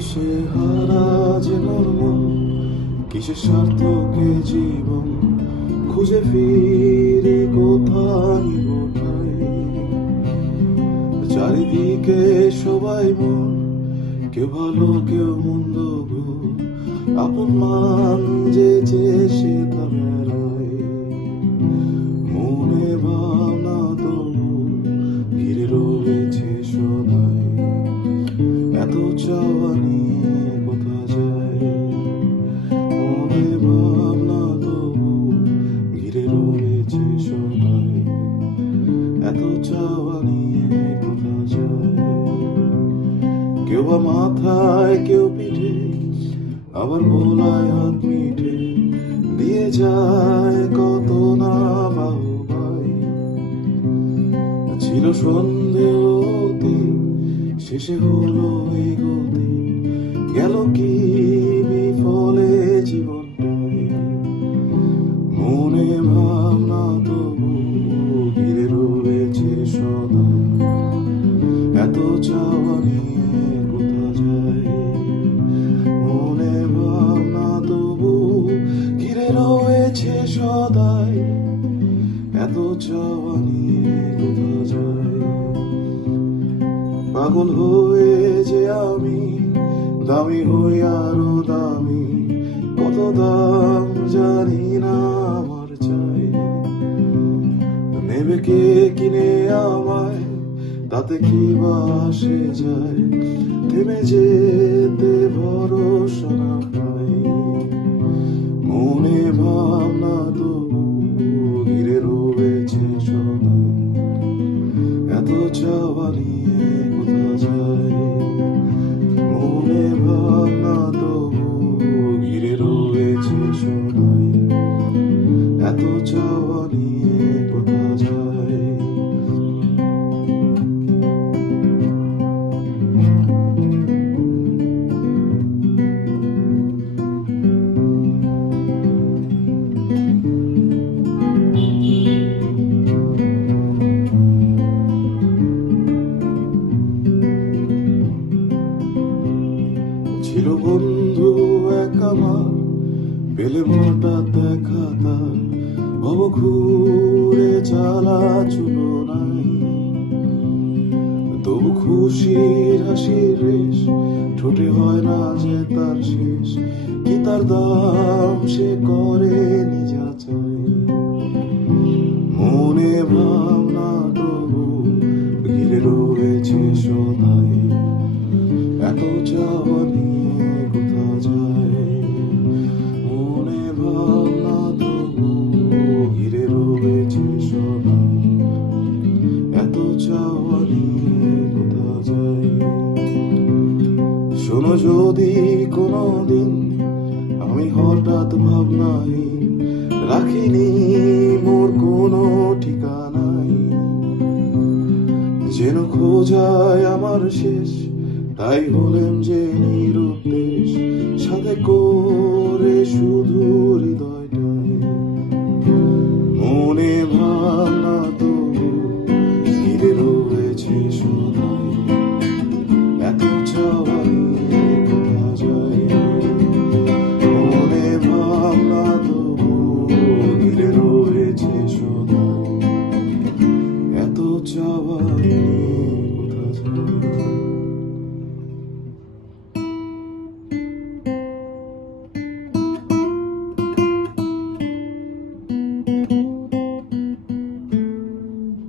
কিসে হারা যে মন, কিসে সার্থকে জীবন, খুঁজে ফিরে কোথায় কোথায়। চারিদিকে সবাই মন, কেউ ভালো কেউ মন্দ গো, আপন মান যে সে তারায়। মনে ভাবনা তবু ঘিরে রয়েছে সবাই, এত চাওয়া নিয়ে কোথা যায়। মনে ভাবনা তবু ঘিরে রয়েছে সবাই, এত চাওয়া নিয়ে কোথা যায়। কেউ বা মাথায় কেউ পিঠে, আবার ভোলায় হাত মিঠে দিয়ে যায় কত না বাহুবাই। ছিল সন্ধে অতি, শেষে হলো এই গতি, গেল কি বিফলে জীবনটাই। মনে ভাবনা তবু ঘিরে রয়েছে সদা, এত চাওয়া নিয়ে কোথা যায়। মনে ভাবনা তবু ঘিরে রয়েছে সদাই, এত চাওয়া নিয়ে কোথা যায়। পাগল হয়ে যে আমি, দামি হই আরো দামি, কত দাম জানি না আমার চাই। নেবে কে কিনে আমায়, তাতে কি বা আসে যায়, থেমে যেতে ভরসা না পাই। মনে ভাবনা তবু ঘিরে রয়েছে সদা, এত চাওয়া নিয়ে কোথা যায়। মনে ভাবনা তবু ঘিরে রয়েছে সদাই, এত চাওয়া নিয়ে কোথা যায়। ছিল বন্ধু এক আমার, পেলে হঠাৎ দেখা তার, ভব ঘুরে চালা চুলো নাই। তবু খুশির হাসির রেশ, ঠোঁটে হয় না যে তার শেষ, কি তার দাম সে করে নিজা চাই। মনে ভাবনা তবু ঘিরে রয়েছে সদাই, এত চাওয়া নিয়ে কোথা যায়। মনে ভাবনা তবু ঘিরে রয়েছে সদাই, এত চাওয়া নিয়ে কোথা যায়। শোনো যদি কোনোদিন আমি হঠাৎ ভাবনাই, রাখিনি মোর কোনো ঠিকানাই, যেন খোঁজায় আমার শেষ, তাই হলেন যে নিরুদ্দেশ, সাথে করে শুধু হৃদয়।